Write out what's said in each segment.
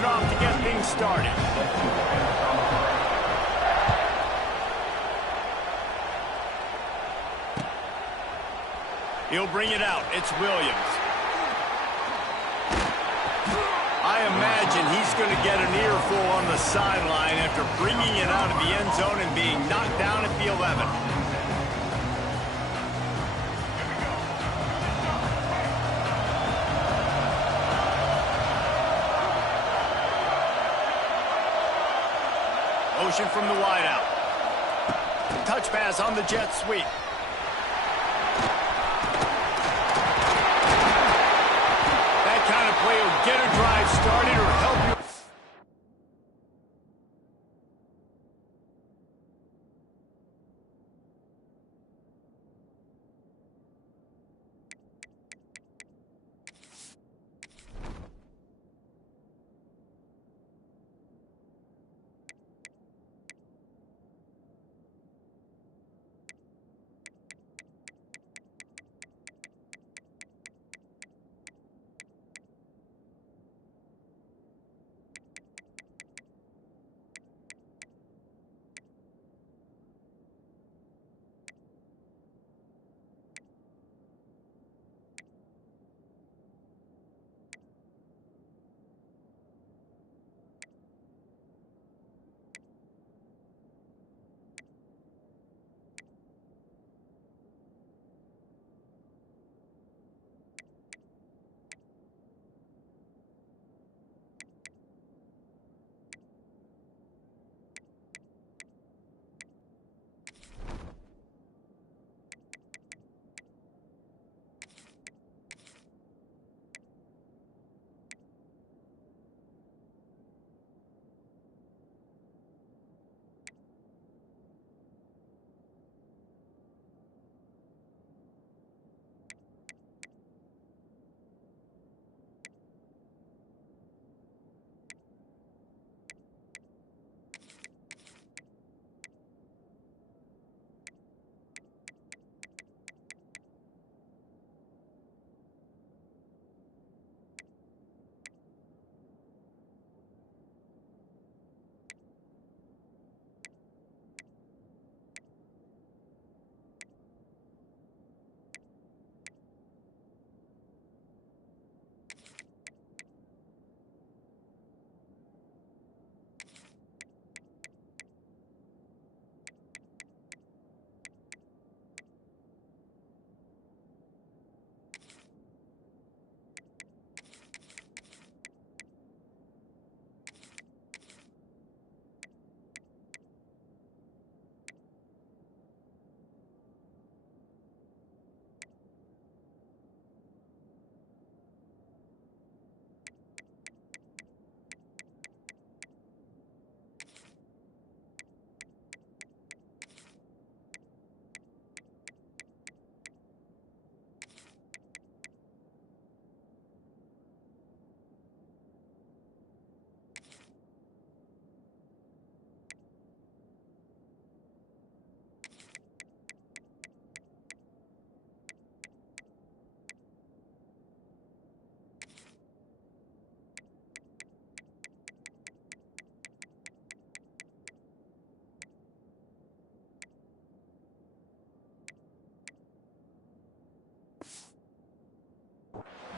it off to get things started. He'll bring it out. It's Williams. I imagine he's going to get an earful on the sideline after bringing it out of the end zone and being knocked down at the 11. Motion from the wideout. Touch pass on the jet sweep. That kind of play will get a drive started or help you.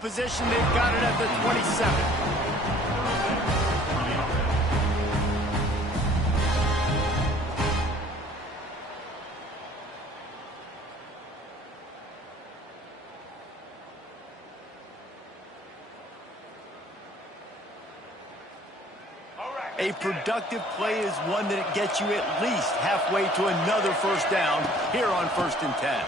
Position, they've got it at the 27. A productive play is one that it gets you at least halfway to another first down here on 1st and 10.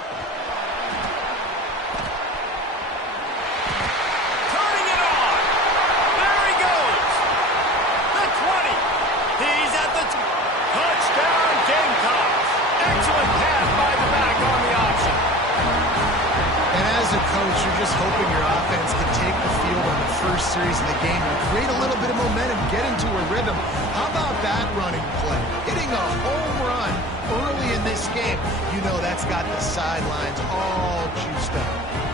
Coach, you're just hoping your offense can take the field on the first series of the game and create a little bit of momentum, get into a rhythm. How about that running play? Hitting a home run early in this game. You know that's got the sidelines all juiced up.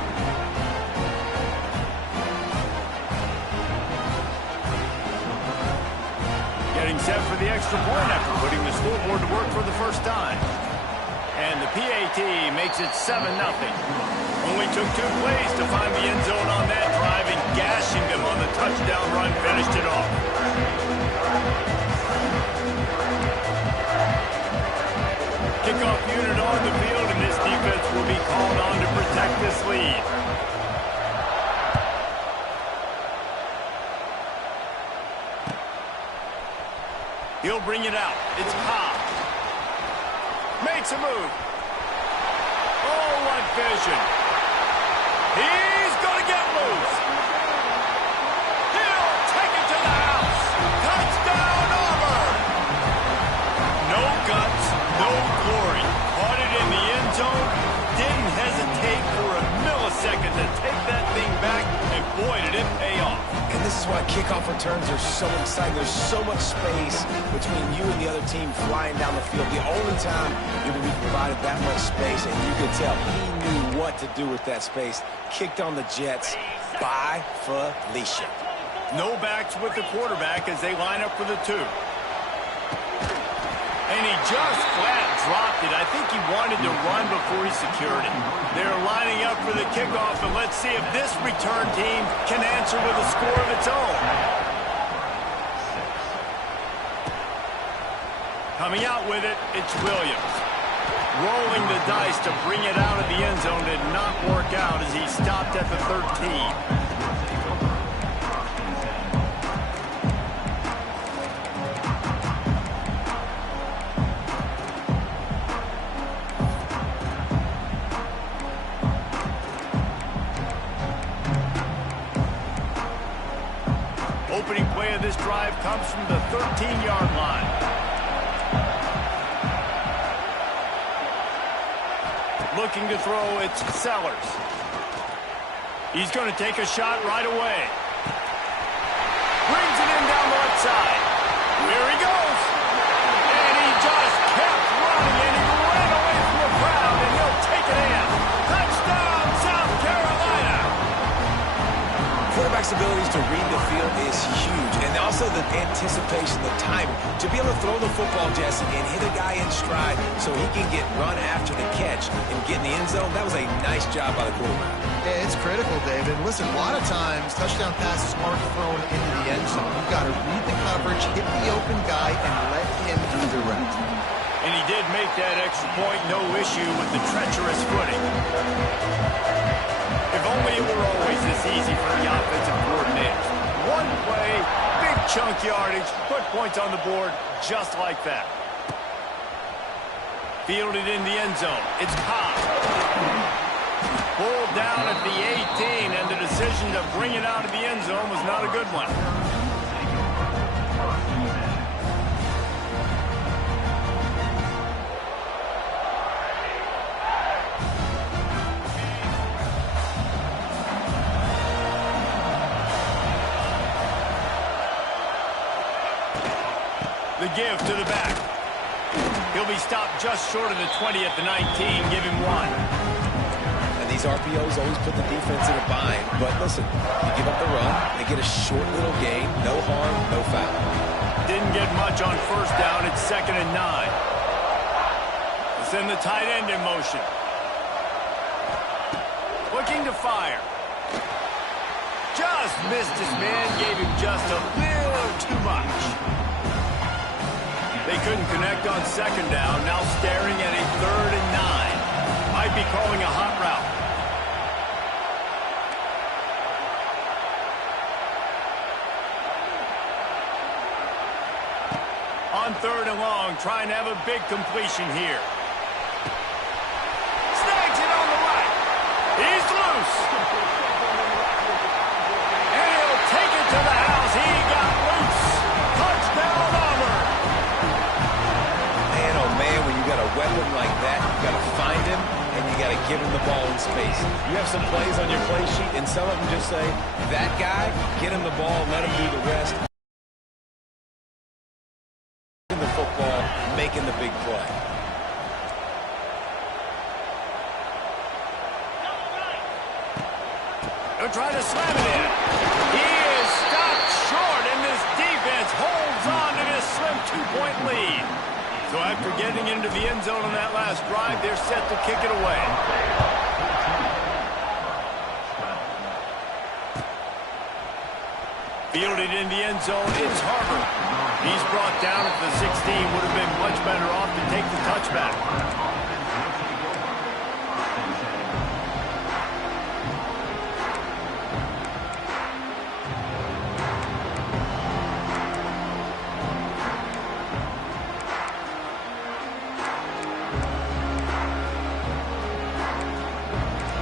Getting set for the extra point after putting the scoreboard to work for the first time. And the PAT makes it 7-0. Only took 2 plays to find the end zone on that drive, and gashing them on the touchdown run finished it off. Kickoff unit on the field, and this defense will be called on to protect this lead. He'll bring it out. It's Ncaa. Makes a move. Oh, what vision. He's going to get loose. He'll take it to the house. Touchdown, Auburn. No guts, no glory. Caught it in the end zone. Didn't hesitate for a millisecond to take that thing back, and boy, did it pay off. And this is why kickoff returns are so exciting. There's so much space between you and the other team flying down the field. The only time you're going to be provided that much space, and you could tell he knew what to do with that space. Kicked on the Jets by Felicia. No backs with the quarterback as they line up for the 2. And he just flat dropped it. I think he wanted to run before he secured it. They're lining up for the kickoff, and let's see if this return team can answer with a score of its own. Coming out with it, it's Williams. Rolling the dice to bring it out of the end zone did not work out as he stopped at the 13. Opening play of this drive comes from the 13-yard line. Looking to throw, it's Sellers. He's going to take a shot right away. Brings it in down the left side. Here he goes. And he just kept running, and he ran away from the crowd, and he'll take it in. Touchdown, South Carolina. Quarterback's abilities to read the field is huge, and also the anticipation, the timing. To be able to throw the football, Jesse, and hit a guy in stride so he can get run after the catch and get in the end zone, that was a nice job by the quarterback. Yeah, it's critical, David. Listen, a lot of times touchdown passes aren't thrown into the end zone. You've got to read the coverage, hit the open guy, and let him do the rest. And he did make that extra point, no issue with the treacherous footing. If only it were always this easy for the offensive coordinators. One play, big chunk yardage, put points on the board just like that. Fielded in the end zone. It's Ncaa. Pulled down at the 18, and the decision to bring it out of the end zone was not a good one. The give to the back. He'll be stopped just short of the 20 at the 19. Give him 1. And these RPOs always put the defense in a bind. But listen, you give up the run, they get a short little gain, no harm, no foul. Didn't get much on first down. It's 2nd and 9. Send the tight end in motion. Looking to fire. Just missed his man. Gave him just a little too much. They couldn't connect on 2nd down. Now staring at a 3rd and 9. Might be calling a hot route. On 3rd and long, trying to have a big completion here. Snags it on the right. He's loose. And he'll take it to the house. He got loose. Touchdown, Auburn. Man, oh man, when you got a weapon like that, you got to find him and you got to give him the ball in space. You have some plays on your play sheet, and some of them just say, that guy, get him the ball, let him do the rest. The football, making the big play. They'll try to slam it in. He is stopped short, and this defense holds on to this So after getting into the end zone on that last drive, they're set to kick it away. Fielded in the end zone, it's Harper. He's brought down at the 16. Would have been much better off to take the touchback.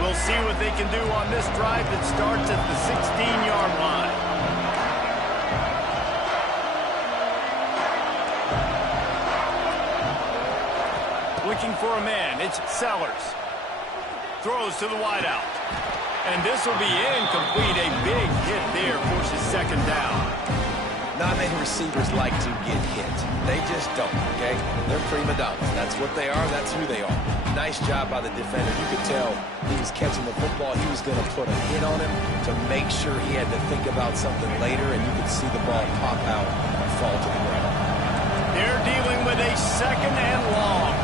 We'll see what they can do on this drive that starts at the 16-yard line. Looking for a man, it's Sellers. Throws to the wideout. And this will be incomplete. A big hit there forces second down. Not many receivers like to get hit. They just don't, okay? They're prima donnas. That's what they are. That's who they are. Nice job by the defender. You could tell he was catching the football. He was going to put a hit on him to make sure he had to think about something later, and you could see the ball pop out and fall to the ground. They're dealing with a second and long.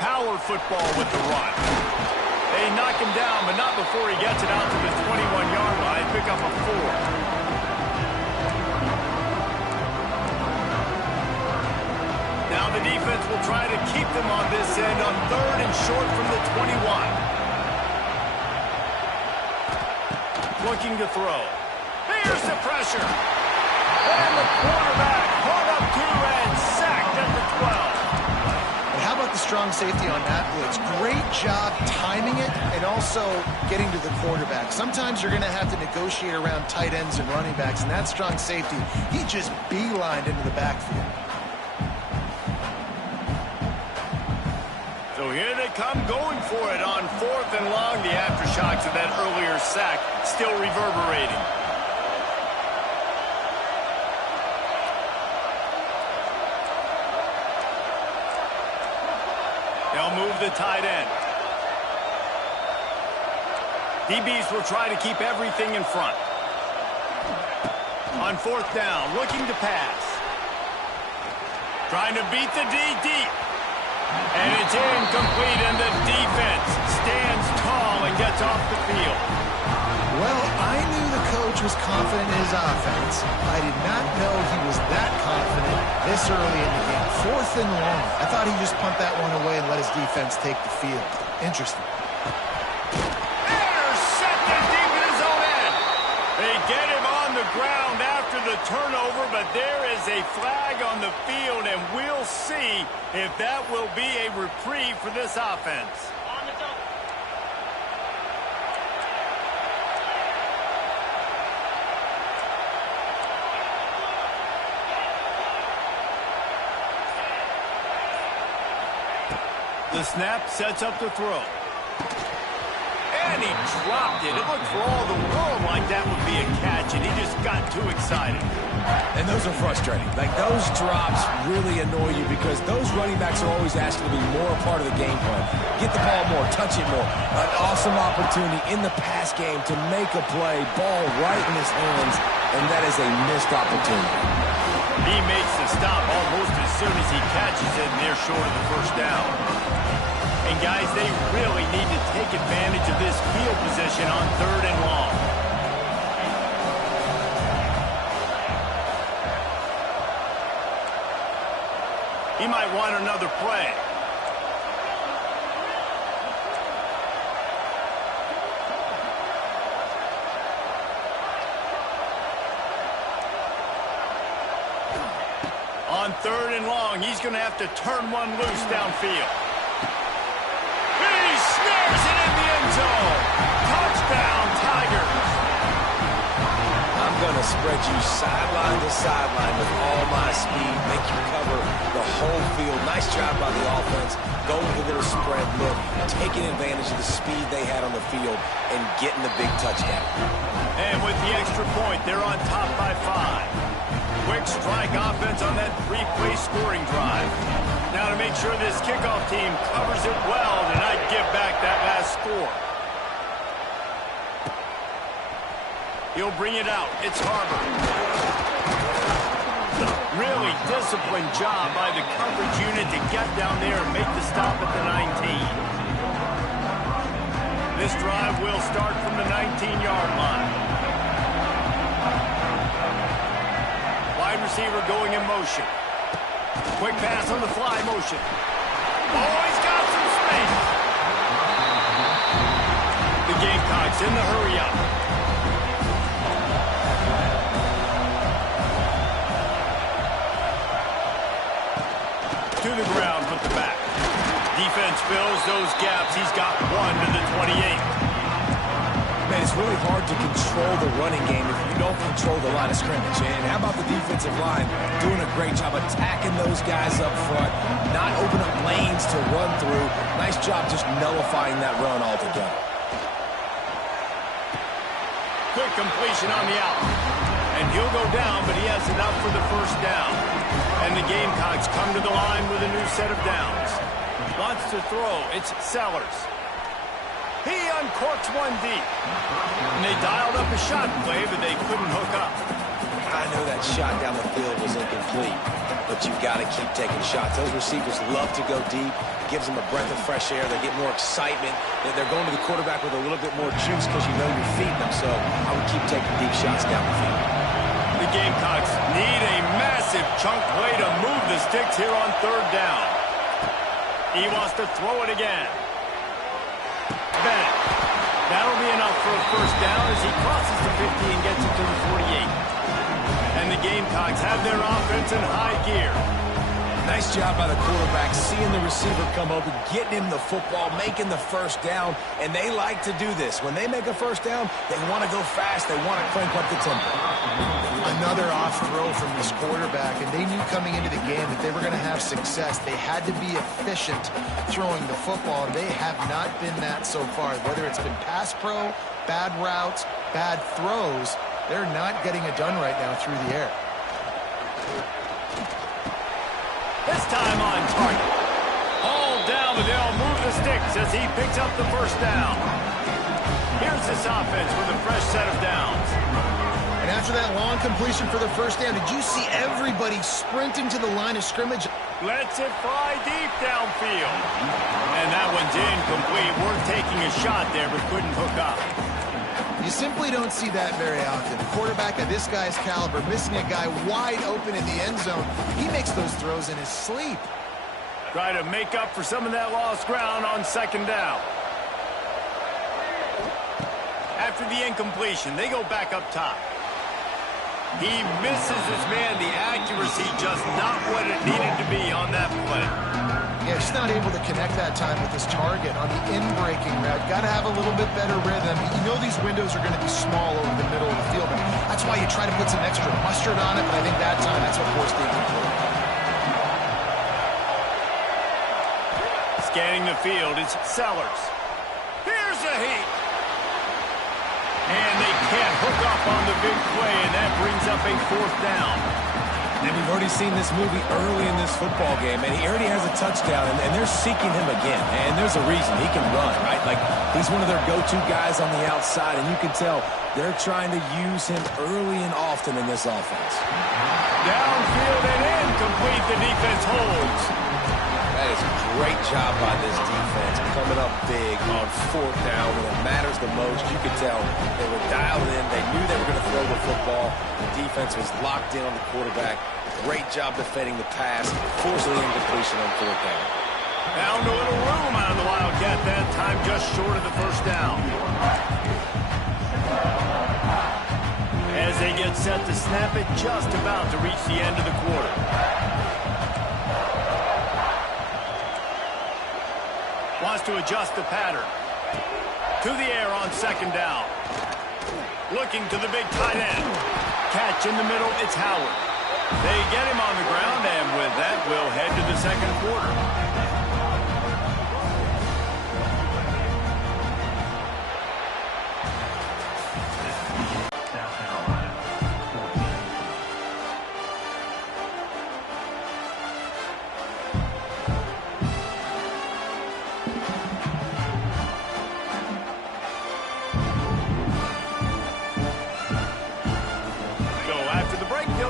Power football with the run. They knock him down, but not before he gets it out to the 21-yard line. Pick up a 4. Now the defense will try to keep them on this end on 3rd and short from the 21. Looking to throw. Here's the pressure. And the quarterback caught up to and sacked at the 12. How about the strong safety on that blitz? Great job timing it and also getting to the quarterback. Sometimes you're going to have to negotiate around tight ends and running backs, and that strong safety, he just beelined into the backfield. So here they come going for it on 4th and long. The aftershocks of that earlier sack still reverberating. They'll move the tight end. DBs will try to keep everything in front. On 4th down, looking to pass. Trying to beat the D deep. And it's incomplete, and the defense stands tall and gets off the field. Well, I knew the coach was confident in his offense. I did not know he was that confident this early in the game. 4th and long. I thought he'd just punt that one away and let his defense take the field. Interesting. Intercepted deep in his own end. They get him on the ground after the turnover, but there is a flag on the field, and we'll see if that will be a reprieve for this offense. The snap sets up the throw. And he dropped it. It looked for all the world like that would be a catch, and he just got too excited. And those are frustrating. Like, those drops really annoy you because those running backs are always asking to be more a part of the game plan. Get the ball more, touch it more. An awesome opportunity in the pass game to make a play, ball right in his hands, and that is a missed opportunity. He makes the stop almost as soon as he catches it, and they're short of the first down. And guys, they really need to take advantage of this field position on 3rd and long. He might want another play. On 3rd and long, he's going to have to turn one loose downfield. He snares it in the end zone. Touchdown, Tigers. I'm going to spread you sideline to sideline with all my speed, make you cover the whole field. Nice job by the offense. Go with a little spread look, taking advantage of the speed they had on the field and getting the big touchdown. And with the extra point, they're on top by 5. Quick strike offense on that 3-play scoring drive. Now to make sure this kickoff team covers it well to not give back that last score. He'll bring it out. It's Harper. Really disciplined job by the coverage unit to get down there and make the stop at the 19. This drive will start from the 19-yard line. Wide receiver going in motion. Quick pass on the fly motion. Oh, he's got some space. The Gamecocks in the hurry-up. To the ground with the back. Defense fills those gaps. He's got one to the 28. Man, it's really hard to control the running game if you don't control the line of scrimmage. And how about the defensive line doing a great job attacking those guys up front, not opening up lanes to run through. Nice job just nullifying that run altogether. Quick completion on the out. And he'll go down, but he has enough for the first down. And the Gamecocks come to the line with a new set of downs. Wants to throw. It's Sellers. He uncorks one deep. And they dialed up a shot play, but they couldn't hook up. I know that shot down the field was incomplete, but you've got to keep taking shots. Those receivers love to go deep. Gives them a breath of fresh air. They get more excitement. They're going to the quarterback with a little bit more juice because you know you're feeding them. So I would keep taking deep shots down the field. The Gamecocks need a massive chunk play to move the sticks here on third down. He wants to throw it again. Bennett. That'll be enough for a first down as he crosses the 50 and gets it to the 48. And the Gamecocks have their offense in high gear. Nice job by the quarterback, seeing the receiver come open, getting him the football, making the first down, and they like to do this. When they make a first down, they want to go fast. They want to crank up the tempo. Another off throw from this quarterback, and they knew coming into the game that they were going to have success. They had to be efficient throwing the football, and they have not been that so far. Whether it's been pass pro, bad routes, bad throws, they're not getting it done right now through the air. This time on target. All down, but they'll move the sticks as he picks up the first down. Here's this offense with a fresh set of downs. And after that long completion for the first down, did you see everybody sprinting to the line of scrimmage? Lets it fly deep downfield. And that one's incomplete. Worth taking a shot there, but couldn't hook up. You simply don't see that very often. A quarterback of this guy's caliber missing a guy wide open in the end zone. He makes those throws in his sleep. Try to make up for some of that lost ground on second down. After the incompletion, they go back up top. He misses his man. The accuracy just not what it needed to be on that play. Yeah, just not able to connect that time with his target on the in-breaking route. Got to have a little bit better rhythm. You know these windows are going to be small over the middle of the field. And that's why you try to put some extra mustard on it, but I think that time that's what forced the incomplete. Scanning the field, it's Sellers. Here's a heat. And they can't hook up on the big play, and that brings up a fourth down. And we've already seen this movie early in this football game, and he already has a touchdown, and they're seeking him again. And there's a reason. He can run, right? Like, he's one of their go-to guys on the outside, and you can tell they're trying to use him early and often in this offense. Downfield and incomplete. The defense holds. That is a great job by this defense, coming up big on fourth down when it matters the most. You could tell they were dialed in. They knew they were going to throw the football. The defense was locked in on the quarterback. Great job defending the pass, forcing the incompletion on fourth down. Found a little room out of the Wildcat that time, just short of the first down. As they get set to snap it, just about to reach the end of the quarter. Wants to adjust the pattern. To the air on second down. Looking to the big tight end. Catch in the middle, it's Howard. They get him on the ground, and with that, we'll head to the second quarter.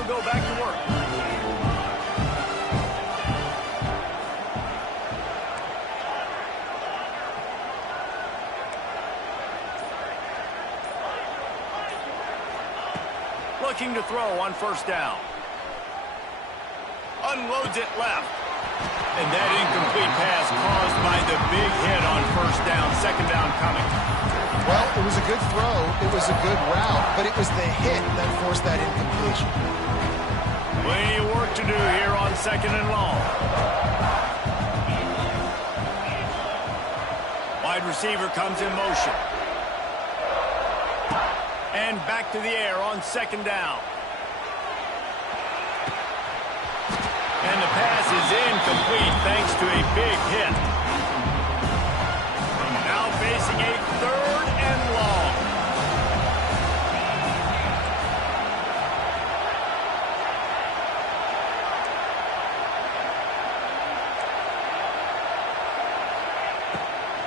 Go back to work. looking to throw on first down. Unloads it left. And that incomplete pass caused by the big hit on first down. Second down coming. Well, it was a good throw. It was a good route, but it was the hit that forced that incompletion. Plenty of work to do here on second and long. Wide receiver comes in motion. And back to the air on second down. And the pass is incomplete thanks to a big hit. Now facing a third and long.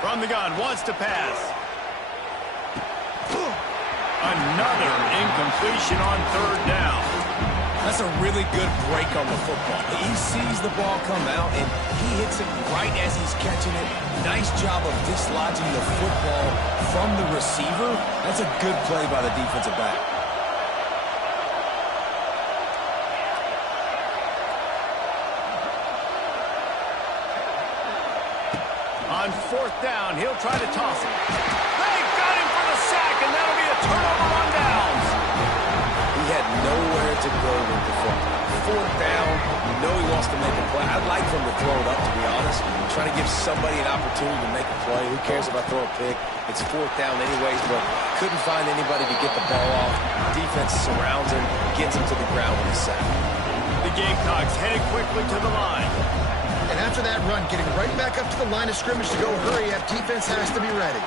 From the gun, wants to pass. Another incompletion on third down. That's a really good break on the football. He sees the ball come out, and he hits it right as he's catching it. Nice job of dislodging the football from the receiver. That's a good play by the defensive back. On fourth down, he'll try to toss it. They've got him for the sack, and that'll be a turnover on downs. He had nowhere to go with the football. Fourth down, you know he wants to make a play. I'd like for him to throw it up, to be honest. I'm trying to give somebody an opportunity to make a play. Who cares if I throw a pick? It's fourth down anyways, but couldn't find anybody to get the ball off. Defense surrounds him, gets him to the ground with a sack. The Gamecocks headed quickly to the line. And after that run, getting right back up to the line of scrimmage to go hurry up, defense has to be ready.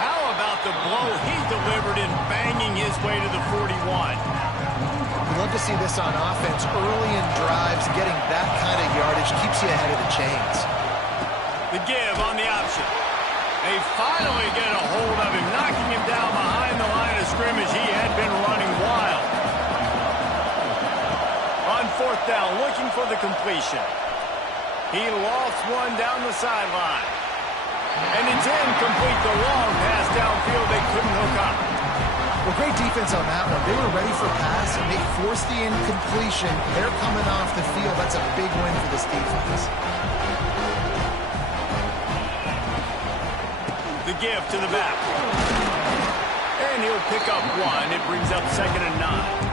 How about the blow he delivered in banging his way to the 41? We love to see this on offense. Early in drives, getting that kind of yardage keeps you ahead of the chains. The give on the option. They finally get a hold of him, knocking him down behind the line of scrimmage. He had been running wild. On fourth down, looking for the completion. He lofts one down the sideline. And it's incomplete. The long pass downfield, they couldn't hook up. Well, great defense on that one. They were ready for pass, and they forced the incompletion. They're coming off the field. That's a big win for this defense. The give to the back. And he'll pick up one. It brings up second and 9.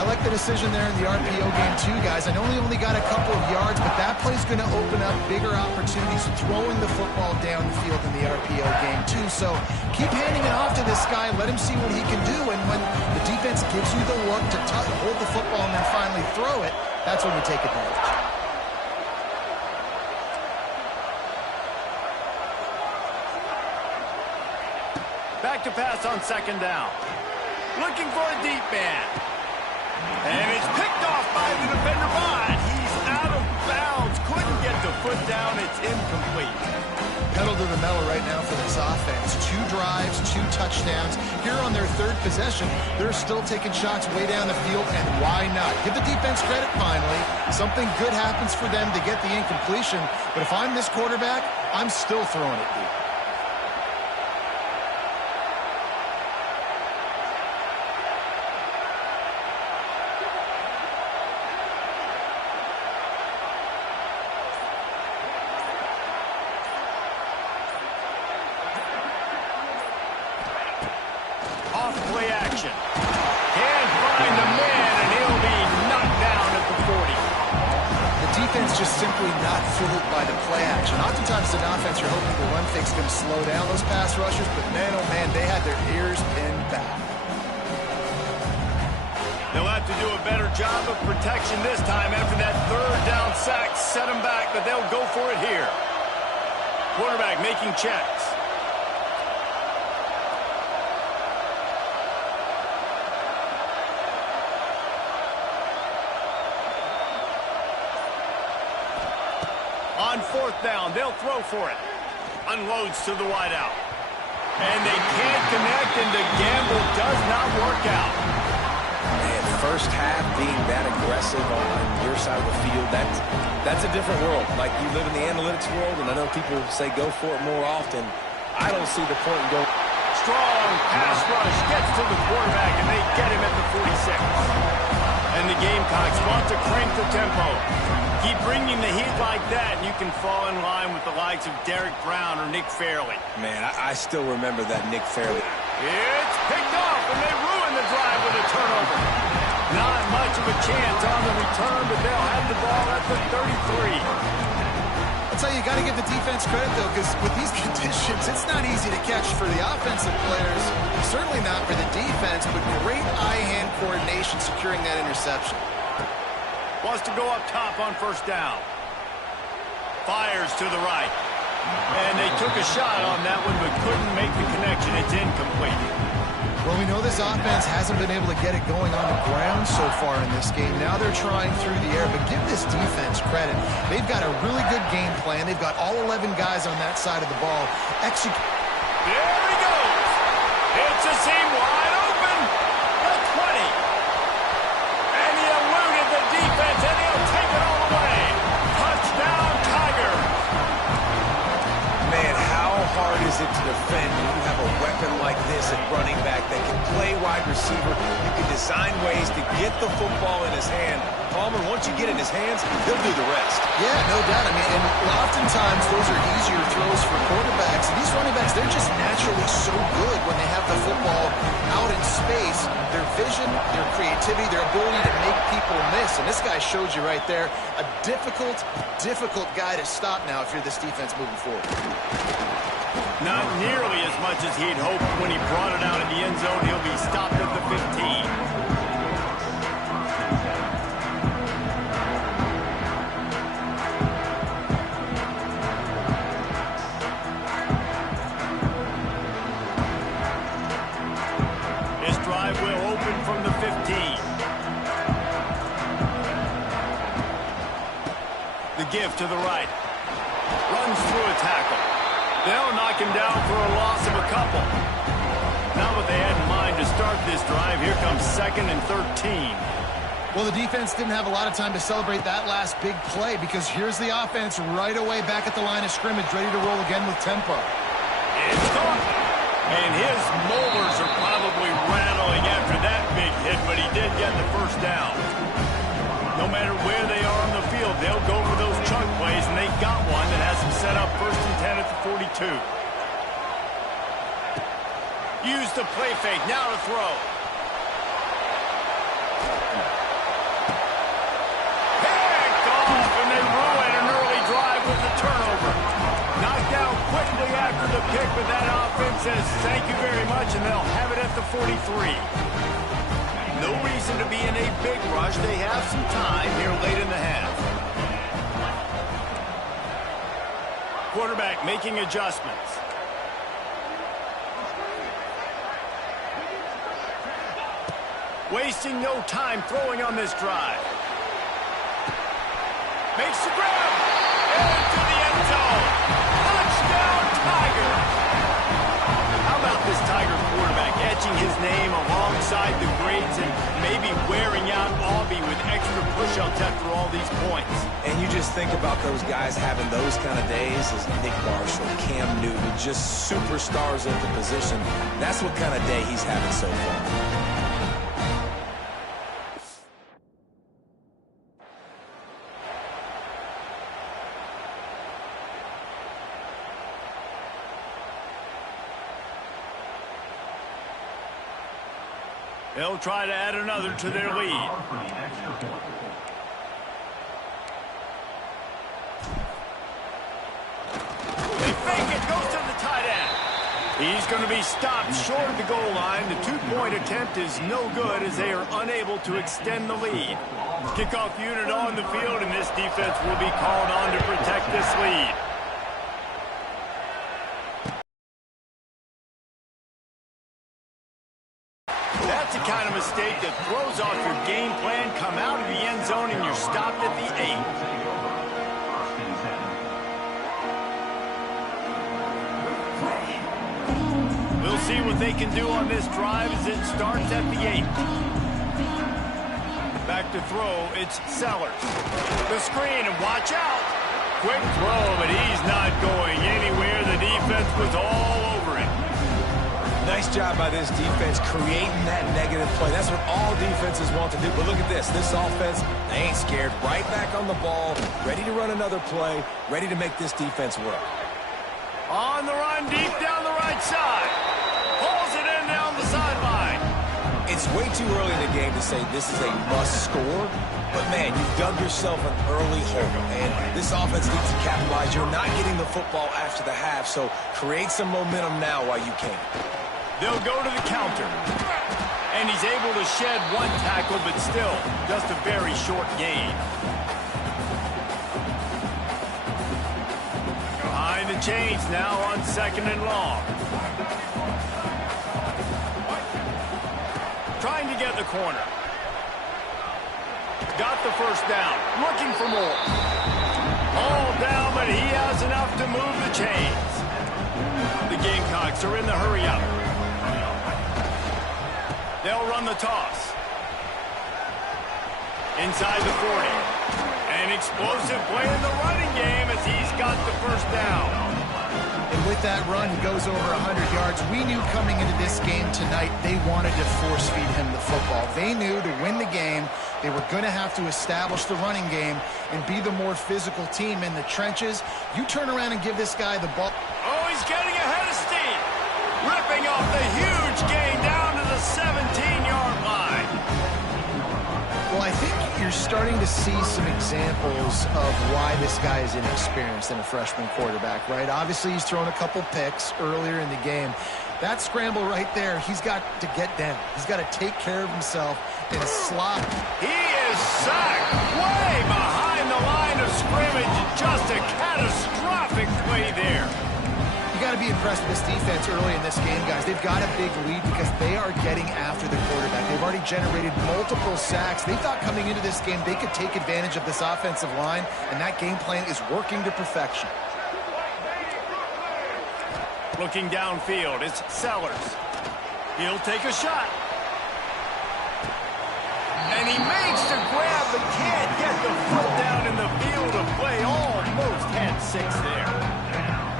I like the decision there in the RPO game too, guys. I know he only got a couple of yards, but that play's going to open up bigger opportunities throwing the football down the field in the RPO game too. So keep handing it off to this guy. Let him see what he can do. And when the defense gives you the look to hold the football and then finally throw it, that's when you take advantage. Back to pass on second down. Looking for a deep man. And it's picked off by the defender, but he's out of bounds. Couldn't get the foot down. It's incomplete. Pedal to the metal right now for this offense. 2 drives, 2 touchdowns. Here on their third possession, they're still taking shots way down the field, and why not? Give the defense credit finally. Something good happens for them to get the incompletion, but if I'm this quarterback, I'm still throwing it deep. Play action. Can't find the man, and he'll be knocked down at the 40. The defense just simply not fooled by the play action. Oftentimes in offense, you're hoping the run fake's going to slow down those pass rushers, but man, oh man, they had their ears pinned back. They'll have to do a better job of protection this time after that third down sack set them back, but they'll go for it here. Quarterback making checks. On fourth down, they'll throw for it. Unloads to the wideout. And they can't connect, and the gamble does not work out. Man, first half being that aggressive on your side of the field, that's a different world. Like, you live in the analytics world, and I know people say go for it more often. I don't see the point in going. Strong pass rush gets to the quarterback, and they get him at the 46. tempo. Keep bringing the heat like that, and you can fall in line with the likes of Derek Brown or Nick Fairley. Man, I still remember that Nick Fairley. It's picked off, and they ruin the drive with a turnover. Not much of a chance on the return, but they'll have the ball at the 33. I'll tell you, you got to give the defense credit, though, because with these conditions, it's not easy to catch for the offensive players. Certainly not for the defense, but great eye-hand coordination securing that interception. Wants to go up top on first down. Fires to the right. And they took a shot on that one, but couldn't make the connection. It's incomplete. Well, we know this offense hasn't been able to get it going on the ground so far in this game. Now they're trying through the air, but give this defense credit. They've got a really good game plan. They've got all 11 guys on that side of the ball. There he goes. It's a seam wide open. The 20. And he eluded the defense, and he'll take it all the way. Touchdown, Tigers. Man, how hard is it to defend when you have a weapon like this at running back that can play wide receiver? You can design ways to get the football in his hand. Palmer, once you get it in his hands, he'll do the rest. Yeah, no doubt. I mean, and oftentimes those are easier throws for quarterbacks. And these running backs, they're just naturally so good when they have the football out in space. Their vision, their creativity, their ability to make people miss. And this guy showed you right there, a difficult guy to stop now if you're this defense moving forward. Not nearly as much as he'd hoped when he brought it out in the end zone. He'll be stopped at the 15. Will open from the 15. The give to the right. Runs through a tackle. They'll knock him down for a loss of a couple. Not what they had in mind to start this drive. Here comes 2nd and 13. Well, the defense didn't have a lot of time to celebrate that last big play because here's the offense right away back at the line of scrimmage, ready to roll again with tempo. It's caught. And his molars are probably rattling after that big hit, but he did get the first down. No matter where they are on the field, they'll go for those chunk plays, and they got one that has them set up 1st and 10 at the 42. Use the play fake, now to throw. Picked off, and they ruin an early drive with the turnover. Knocked down quickly after the pick, but that offense says thank you very much, and they'll have it at the 43. No reason to be in a big rush. They have some time here late in the half. Quarterback making adjustments. Wasting no time throwing on this drive. Makes the grab. Into the end zone. Touchdown, Tigers. How about this Tiger quarterback etching his name alongside the greats and maybe wearing out Aubie with extra push-ups after all these points? And you just think about those guys having those kind of days as Nick Marshall, Cam Newton, just superstars at the position. That's what kind of day he's having so far. They'll try to add another to their lead. They fake it, goes to the tight end. He's going to be stopped short of the goal line. The two-point attempt is no good as they are unable to extend the lead. Kickoff unit on the field, and this defense will be called on to protect this lead. That's the kind of mistake that throws off your game plan. Come out of the end zone and you're stopped at the 8. We'll see what they can do on this drive as it starts at the 8. Back to throw, it's Sellers. The screen, and watch out. Quick throw, but he's not going anywhere. The defense was all over it. Nice job by this defense creating that negative play. That's what all defenses want to do. But look at this. This offense, they ain't scared. Right back on the ball, ready to run another play, ready to make this defense work. On the run, deep down the right side. Pulls it in down the sideline. It's way too early in the game to say this is a must score. But, man, you've dug yourself an early hole. And this offense needs to capitalize. You're not getting the football after the half, so create some momentum now while you can. They'll go to the counter. And he's able to shed one tackle, but still just a very short gain. Behind the chains now on 2nd and long. Trying to get the corner. Got the first down. Looking for more. All down, but he has enough to move the chains. The Gamecocks are in the hurry-up. They'll run the toss. Inside the 40. An explosive play in the running game as he's got the first down. And with that run, he goes over 100 yards. We knew coming into this game tonight they wanted to force-feed him the football. They knew to win the game, they were going to have to establish the running game and be the more physical team in the trenches. You turn around and give this guy the ball. Oh, he's getting ahead of steam. Ripping off the huge gain down to the 17-yard line. Well, I think you're starting to see some examples of why this guy is inexperienced in a freshman quarterback, right? Obviously, he's thrown a couple picks earlier in the game. That scramble right there, he's got to get down. He's got to take care of himself and slot. He is sacked way behind the line of scrimmage. Just a catastrophic play there. You got to be impressed with this defense early in this game, guys. They've got a big lead because they are getting after the quarterback. They've already generated multiple sacks. They thought coming into this game they could take advantage of this offensive line, and that game plan is working to perfection. Looking downfield, it's Sellers. He'll take a shot. And he makes the grab, but can't get the foot down in the field of play. Almost had 6 there.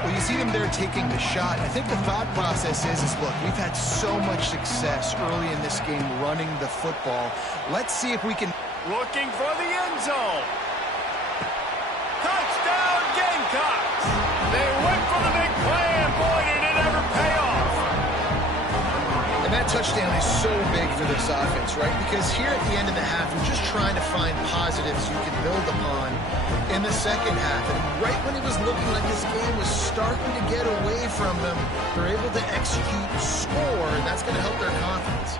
Well, you see them there taking the shot. I think the thought process is look, we've had so much success early in this game running the football. Let's see if we can... Looking for the end zone. Touchdown, Gamecocks. They went for the big play, and boy, did it ever pay off. And that touchdown is so big for this offense, right? Because here at the end of the half, you're just trying to find positives you can build upon in the second half. And right when it was looking like this game was starting to get away from them, they're able to execute, score, and that's going to help their confidence.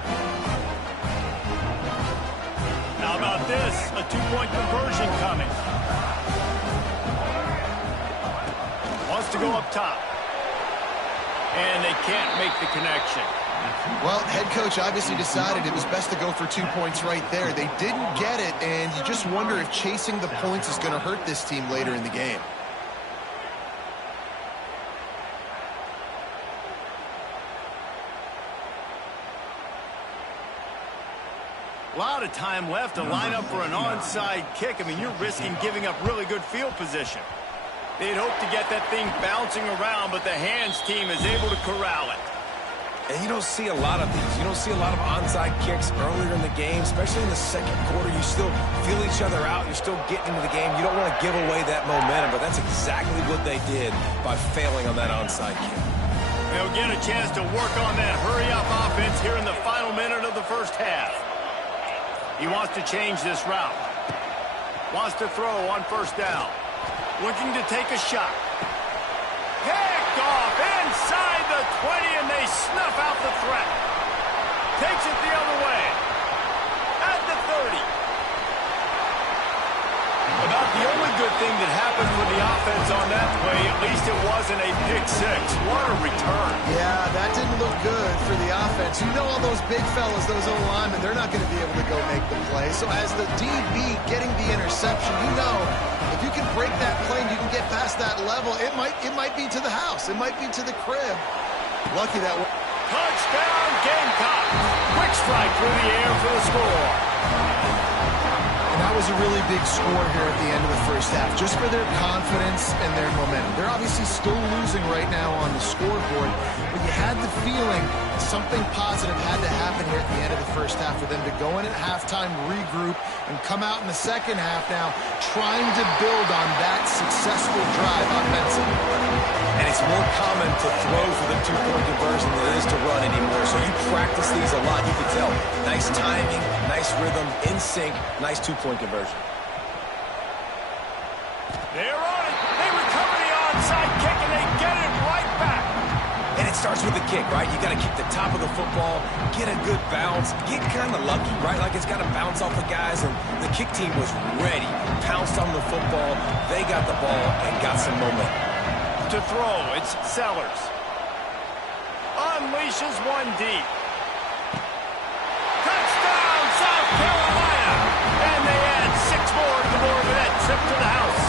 How about this? A 2-point conversion coming. Wants to go up top. And they can't make the connection. Well, head coach obviously decided it was best to go for 2 points right there. They didn't get it, and you just wonder if chasing the points is going to hurt this team later in the game. A lot of time left to line up for an onside kick. I mean, you're risking giving up really good field position. They'd hope to get that thing bouncing around, but the hands team is able to corral it. And you don't see a lot of these. You don't see a lot of onside kicks earlier in the game, especially in the second quarter. You still feel each other out. You're still getting into the game. You don't want to give away that momentum, but that's exactly what they did by failing on that onside kick. They'll get a chance to work on that hurry-up offense here in the final minute of the first half. He wants to change this route. Wants to throw on first down. Looking to take a shot. Picked off inside the 20, and they snuff out the threat. Takes it the other way. At the 30. About the only good thing that happened for the offense on that play, at least it wasn't a pick six. What a return. Yeah, that didn't look good for the offense. You know all those big fellas, those O-linemen, they're not going to be able to go make the play. So as the DB getting the interception, you know if you can break that play and you can get past that level, it might be to the house. It might be to the crib. Lucky that one. Touchdown, Gamecock. Quick strike through the air for the score. And that was was a really big score here at the end of the first half, just for their confidence and their momentum. They're obviously still losing right now on the scoreboard, but you had the feeling something positive had to happen here at the end of the first half for them to go in at halftime, regroup, and come out in the second half now trying to build on that successful drive offensively. And it's more common to throw for the two-point conversion than it is to run anymore. So you practice these a lot. You can tell. Nice timing, nice rhythm, in sync, nice two-point conversion. They're on it. They recover the onside kick, and they get it right back. And it starts with the kick, right? You got to kick the top of the football, get a good bounce, get kind of lucky, right? Like it's got to bounce off the guys, and the kick team was ready, pounced on the football. They got the ball and got some momentum. To throw, it's Sellers. Unleashes one deep. Touchdown, South Carolina! And they add 6 more to the board with that trip to the house.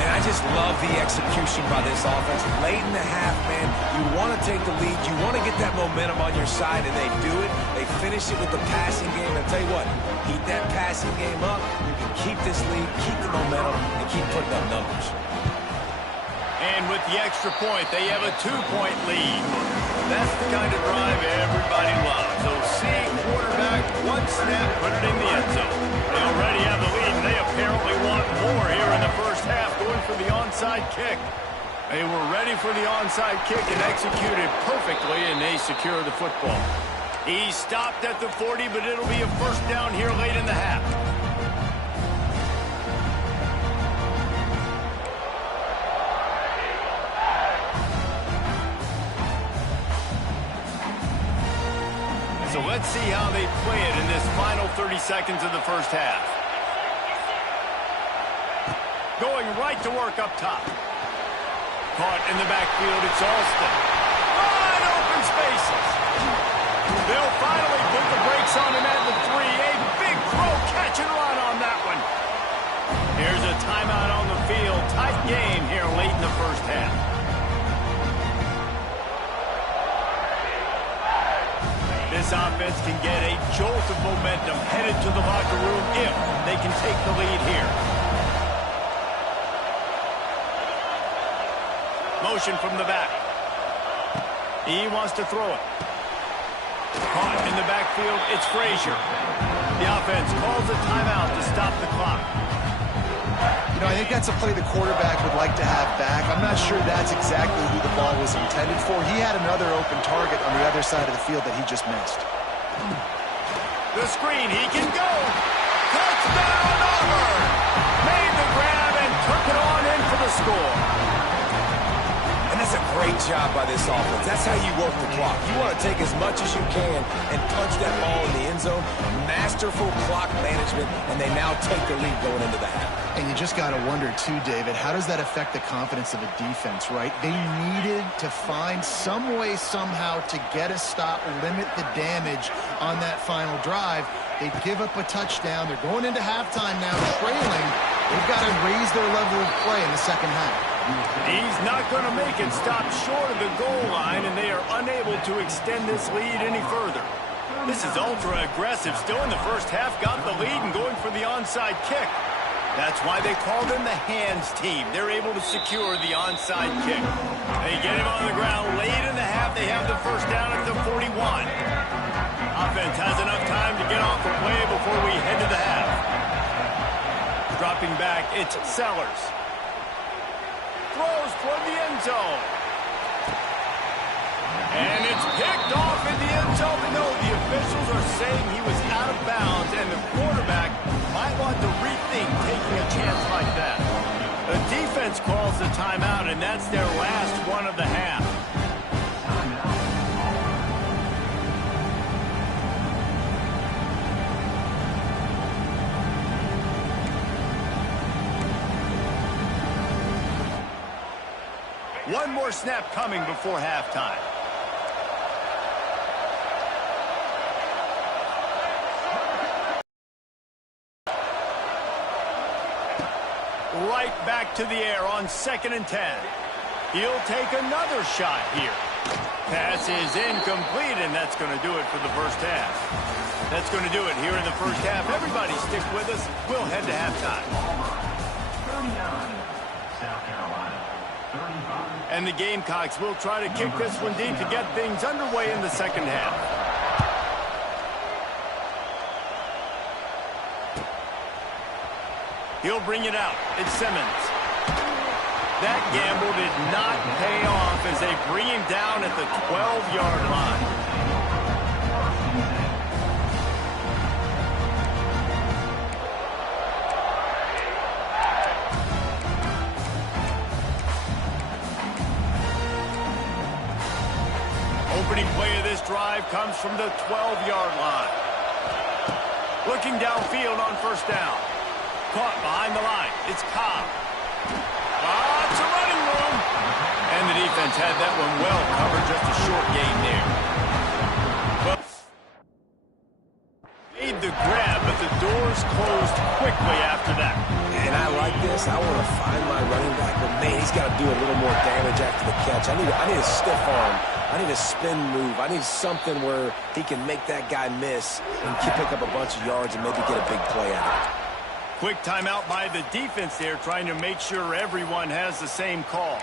And I just love the execution by this offense. Late in the half, man, you want to take the lead. You want to get that momentum on your side, and they do it. They finish it with the passing game. And I'll tell you what, keep that passing game up. You can keep this lead, keep the momentum, and keep putting up numbers. And with the extra point, they have a 2-point lead. That's the kind of drive everybody loves. So see quarterback, one snap, put it in the end zone. They already have the lead, and they apparently want more here in the first half, going for the onside kick. They were ready for the onside kick and executed perfectly, and they secure the football. He stopped at the 40, but it'll be a first down here late in the half. So let's see how they play it in this final 30 seconds of the first half. Going right to work up top. Caught in the backfield, it's Alston. Wide open spaces. They'll finally put the brakes on him at the 3. A big throw, catch and run on that one. Here's a timeout on the field. Tight game here late in the first half. This offense can get a jolt of momentum headed to the locker room if they can take the lead here. Motion from the back. He wants to throw it. Caught in the backfield, it's Frazier. The offense calls a timeout to stop the clock. You know, I think that's a play the quarterback would like to have back. I'm not sure that's exactly who the ball was intended for. He had another open target on the other side of the field that he just missed. The screen, he can go. Touchdown, Auburn! Made the grab and took it on in for the score. And that's a great job by this offense. That's how you work the clock. You want to take as much as you can and punch that ball in the end zone. Masterful clock management, and they now take the lead going into the half. And you just got to wonder, too, David, how does that affect the confidence of a defense, right? They needed to find some way, somehow, to get a stop, limit the damage on that final drive. They give up a touchdown. They're going into halftime now, trailing. They've got to raise their level of play in the second half. He's not going to make it. Stop short of the goal line, and they are unable to extend this lead any further. This is ultra-aggressive. Still in the first half, got the lead and going for the onside kick. That's why they call them the hands team. They're able to secure the onside kick. They get him on the ground late in the half. They have the first down at the 41. Offense has enough time to get off the play before we head to the half. Dropping back, it's Sellers. Throws toward the end zone. And it's picked off in the end zone. No, the officials are saying he was out of bounds, and the quarterback might want to rethink taking a chance like that. The defense calls the timeout, and that's their last one of the half. One more snap coming before halftime. Right back to the air on 2nd and 10. He'll take another shot here. Pass is incomplete, and that's going to do it for the first half. That's going to do it here in the first half. Everybody stick with us. We'll head to halftime. 39, South Carolina. 35. And the Gamecocks will try to kick this one deep to get things underway in the second half. He'll bring it out. It's Simmons. That gamble did not pay off as they bring him down at the 12-yard line. Opening play of this drive comes from the 12-yard line. Looking downfield on first down. Caught behind the line. It's Ncaa. It's a running room. And the defense had that one well covered. Just a short gain there. But made the grab, but the doors closed quickly after that. And I like this. I want to find my running back, but man, he's got to do a little more damage after the catch. I need a stiff arm. I need a spin move. I need something where he can make that guy miss and pick up a bunch of yards and maybe get a big play out of it. Quick timeout by the defense there, trying to make sure everyone has the same call.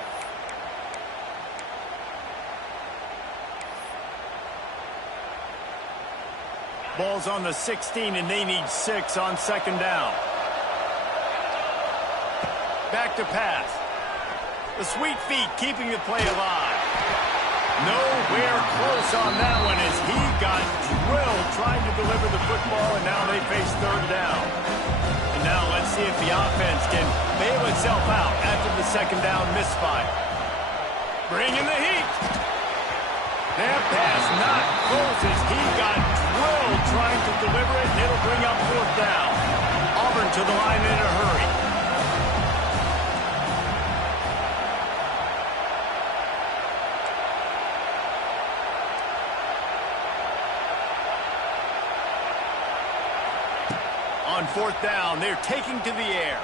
Ball's on the 16, and they need 6 on second down. Back to pass. The sweet feet keeping the play alive. Nowhere close on that one as he got drilled trying to deliver the football, and now they face third down. And now let's see if the offense can bail itself out after the second down misfire. Bringing the heat. That pass not close as he got drilled trying to deliver it, and it'll bring up fourth down. Auburn to the line in a hurry. On fourth down, they're taking to the air.